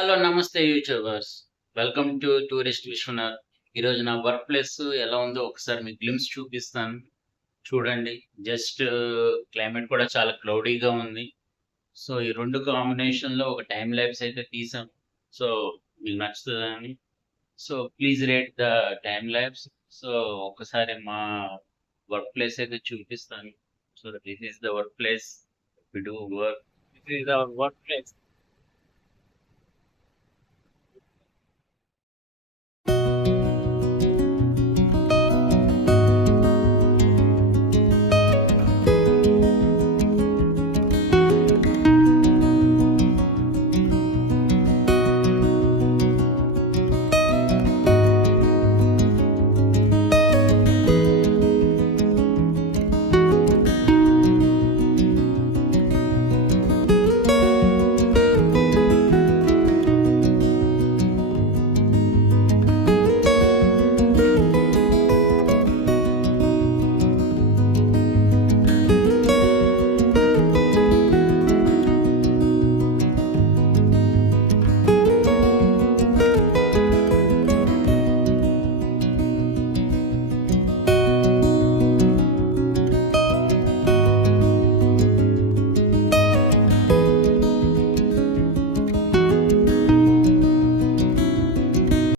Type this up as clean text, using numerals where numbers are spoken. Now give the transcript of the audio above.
Hello! నమస్తే YouTubers. Welcome to tourist Vishwanath. ఈరోజు నా వర్క్ ప్లేస్ ఎలా ఉందో ఒకసారి మీకు గ్లింప్స్ చూపిస్తాను. చూడండి. జస్ట్ క్లైమేట్ కూడా చాలా క్లౌడీగా ఉంది. సో, ఈ 2 కాంబినేషన్‌లో ఒక టైమ్ ల్యాప్స్ అయితే తీసాం. సో, మీకు నచ్చుతదా అని. So, please rate the time lapse. So, ఒక్కసారి మా వర్క్ ప్లేస్ అయితే చూపిస్తాను. So, this is the work place. We do work. This is our work place.